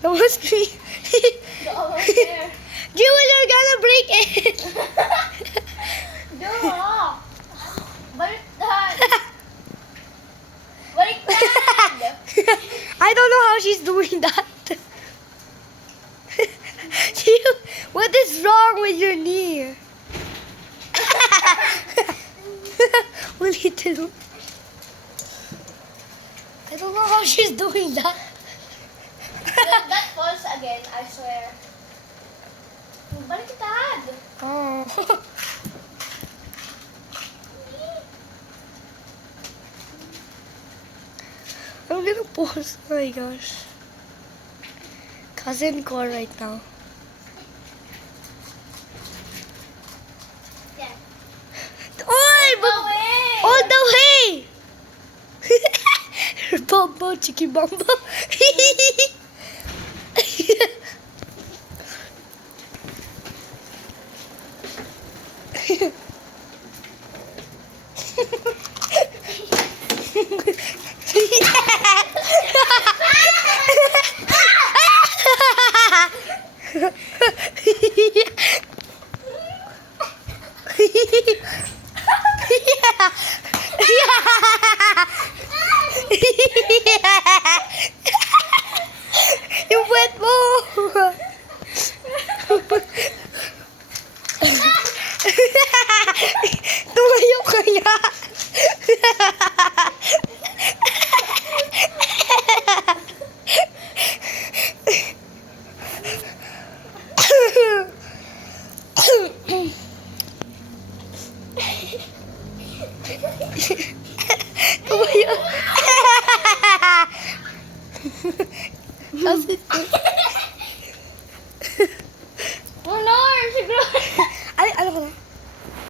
That must be. Go over there. Jewel, you're gonna break it. Do. Baliktad. Baliktad. I don't know how she's doing that. What is wrong with your knee? Little. I don't know how she's doing that. That falls again, I swear. Baliktad. Oh. I'm gonna pause. Oh my gosh. Cousin call right now. Yeah. Oy! Go away. All the way! Bumbo, chicky bumbo. Yung puwet mo! Tumayo ka nga! Tumayo! Kasi